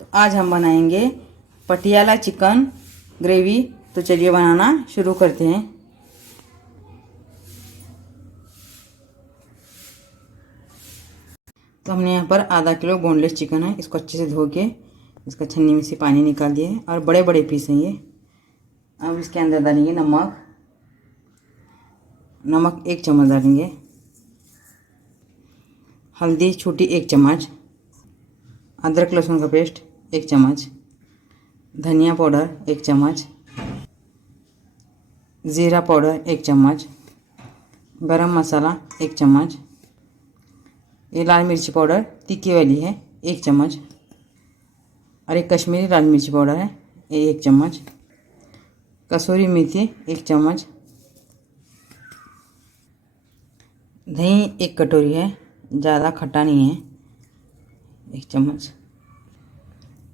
तो आज हम बनाएंगे पटियाला चिकन ग्रेवी। तो चलिए बनाना शुरू करते हैं। तो हमने यहाँ पर आधा किलो बोनलेस चिकन है, इसको अच्छे से धो के इसका छन्नी में से पानी निकाल दिए है और बड़े बड़े पीस हैं ये। अब इसके अंदर डालेंगे नमक 1 चम्मच डालेंगे, हल्दी छोटी 1 चम्मच, अदरक लहसुन का पेस्ट 1 चम्मच, धनिया पाउडर 1 चम्मच, ज़ीरा पाउडर 1 चम्मच, गरम मसाला 1 चम्मच, ये लाल मिर्ची पाउडर तीखी वाली है 1 चम्मच, और एक कश्मीरी लाल मिर्ची पाउडर है ये 1 चम्मच, कसूरी मेथी 1 चम्मच, दही 1 कटोरी है, ज़्यादा खट्टा नहीं है 1 चम्मच।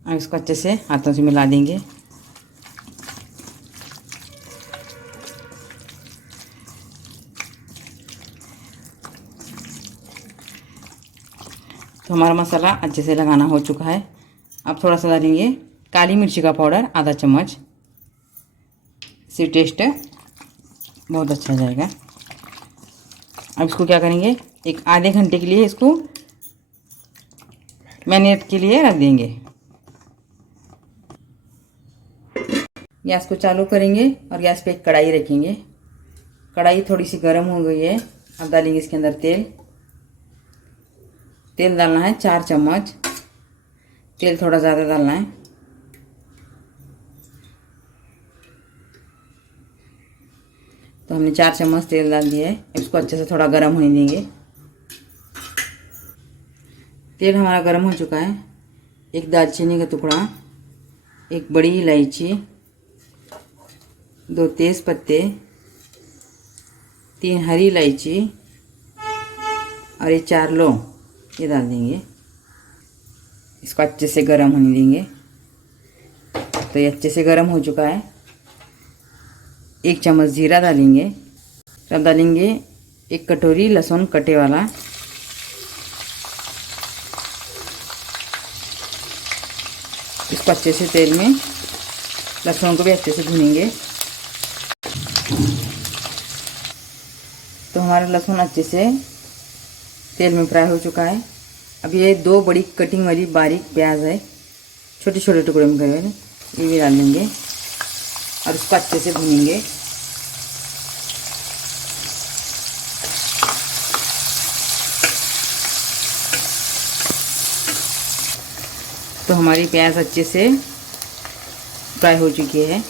अब इसको अच्छे से हाथों से मिला देंगे। तो हमारा मसाला अच्छे से लगाना हो चुका है। अब थोड़ा सा डालेंगे काली मिर्ची का पाउडर आधा चम्मच, इससे टेस्ट बहुत अच्छा जाएगा। अब इसको क्या करेंगे, एक आधे घंटे के लिए इसको मैरिनेट के लिए रख देंगे। गैस को चालू करेंगे और गैस पे एक कढ़ाई रखेंगे। कढ़ाई थोड़ी सी गर्म हो गई है। अब डालेंगे इसके अंदर तेल डालना है 4 चम्मच। तेल थोड़ा ज़्यादा डालना है। तो हमने 4 चम्मच तेल डाल दिया है। इसको अच्छे से थोड़ा गर्म होने देंगे। तेल हमारा गर्म हो चुका है। एक दालचीनी का टुकड़ा, एक बड़ी इलायची, 2 तेज पत्ते, 3 हरी इलायची और ये 4 लौंग ये डाल देंगे। इसको अच्छे से गर्म होने देंगे। तो ये अच्छे से गर्म हो चुका है। 1 चम्मच जीरा डालेंगे। तब डालेंगे 1 कटोरी लहसुन कटे वाला। इसको अच्छे से तेल में लहसुन को भी अच्छे से भूनेंगे। तो हमारा लहसुन अच्छे से तेल में फ्राई हो चुका है। अब ये 2 बड़ी कटिंग वाली बारीक प्याज है, छोटे छोटे टुकड़े में करे हुए, ये भी डाल देंगे और इसको अच्छे से भूनेंगे। तो हमारी प्याज अच्छे से फ्राई हो चुकी है।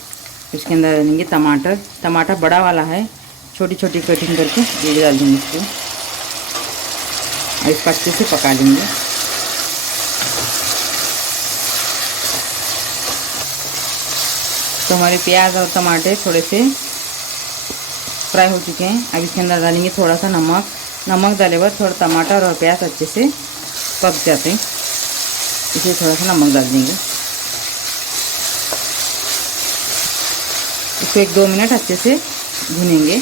इसके अंदर डालेंगे टमाटर बड़ा वाला है, छोटी छोटी कटिंग करके ये भी डाल देंगे इसको और इसको अच्छे से पका लेंगे। तो हमारे प्याज और टमाटर थोड़े से फ्राई हो चुके हैं। अब इसके अंदर डालेंगे थोड़ा सा नमक डाले बाद थोड़ा टमाटर और प्याज अच्छे से पक जाते हैं, इसलिए थोड़ा सा नमक डाल देंगे। इसको 1-2 मिनट अच्छे से भूनेंगे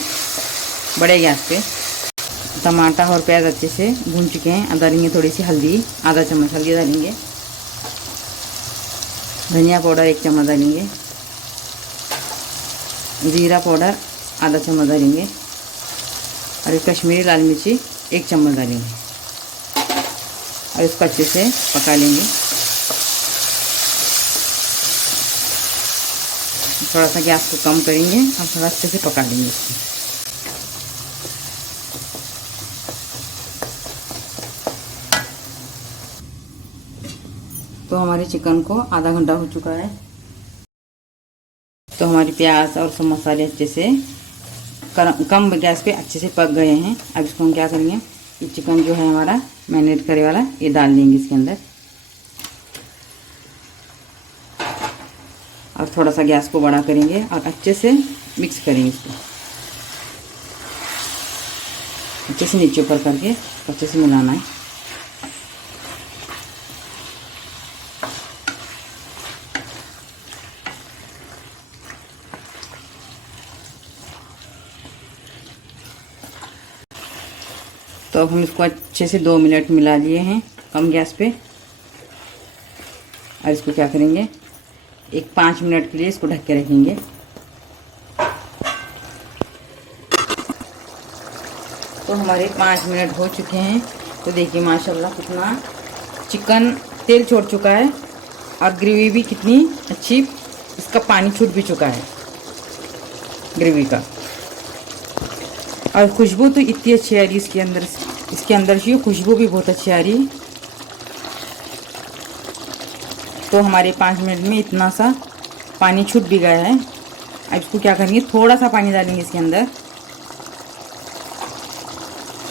बड़े गैस पे। टमाटर और प्याज अच्छे से भून चुके हैं। अब डालेंगे थोड़ी सी हल्दी, आधा चम्मच हल्दी डालेंगे, धनिया पाउडर 1 चम्मच डालेंगे, ज़ीरा पाउडर आधा चम्मच डालेंगे और कश्मीरी लाल मिर्ची 1 चम्मच डालेंगे और इसको अच्छे से पका लेंगे। थोड़ा सा गैस को कम करेंगे और थोड़ा अच्छे से पका लेंगे इसको। तो हमारे चिकन को आधा घंटा हो चुका है। तो हमारी प्याज और सब मसाले अच्छे से कम गैस पे अच्छे से पक गए हैं। अब इसको हम क्या करेंगे, ये चिकन जो है हमारा मैरिनेट करे वाला ये डाल देंगे इसके अंदर और थोड़ा सा गैस को बड़ा करेंगे और अच्छे से मिक्स करेंगे। इसको अच्छे से नीचे ऊपर करके अच्छे से मिलाना है। तो अब हम इसको अच्छे से 2 मिनट मिला लिए हैं कम गैस पे। और इसको क्या करेंगे, एक 5 मिनट के लिए इसको ढक के रखेंगे। तो हमारे 5 मिनट हो चुके हैं। तो देखिए माशाल्लाह कितना चिकन तेल छोड़ चुका है और ग्रेवी भी कितनी अच्छी, इसका पानी छूट भी चुका है ग्रेवी का। और खुशबू तो इतनी अच्छी आ रही इसके अंदर से खुशबू भी बहुत अच्छी आ रही। तो हमारे 5 मिनट में इतना सा पानी छूट भी गया है। अब इसको क्या करेंगे, थोड़ा सा पानी डालेंगे इसके अंदर,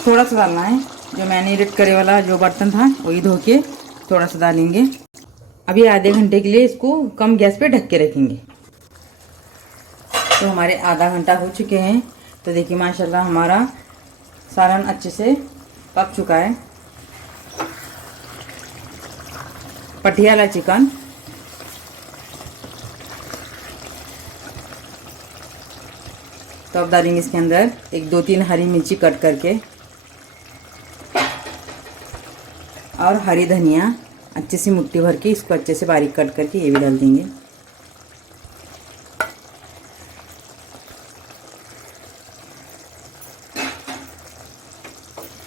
थोड़ा सा डालना है। जो मैरिनेट करे वाला जो बर्तन था वही धो के थोड़ा सा डालेंगे। अभी आधे घंटे के लिए इसको कम गैस पे ढक के रखेंगे। तो हमारे आधा घंटा हो चुके हैं। तो देखिए माशाल्लाह हमारा सालन अच्छे से पक चुका है। पटियाला चिकन। तो अब डालेंगे इसके अंदर एक 2-3 हरी मिर्ची कट करके और हरी धनिया अच्छे से मुट्ठी भर के इसको अच्छे से बारीक कट करके ये भी डाल देंगे।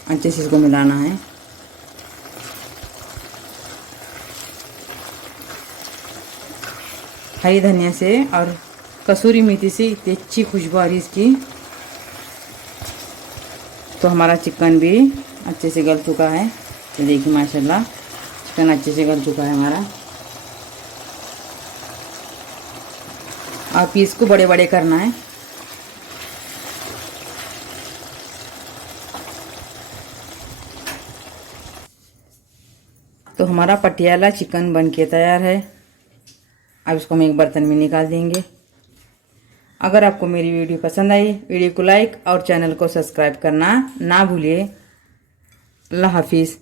अच्छे से इसको मिलाना है। हरी धनिया से और कसूरी मेथी से इतनी अच्छी खुशबू आ रही इसकी। तो हमारा चिकन भी अच्छे से गल चुका है। तो देखिए माशाल्लाह चिकन अच्छे से गल चुका है हमारा। और पीस को बड़े बड़े करना है। तो हमारा पटियाला चिकन बन के तैयार है। अब इसको हम एक बर्तन में निकाल देंगे। अगर आपको मेरी वीडियो पसंद आई, वीडियो को लाइक और चैनल को सब्सक्राइब करना ना भूलिए। अल्लाह हाफिज़।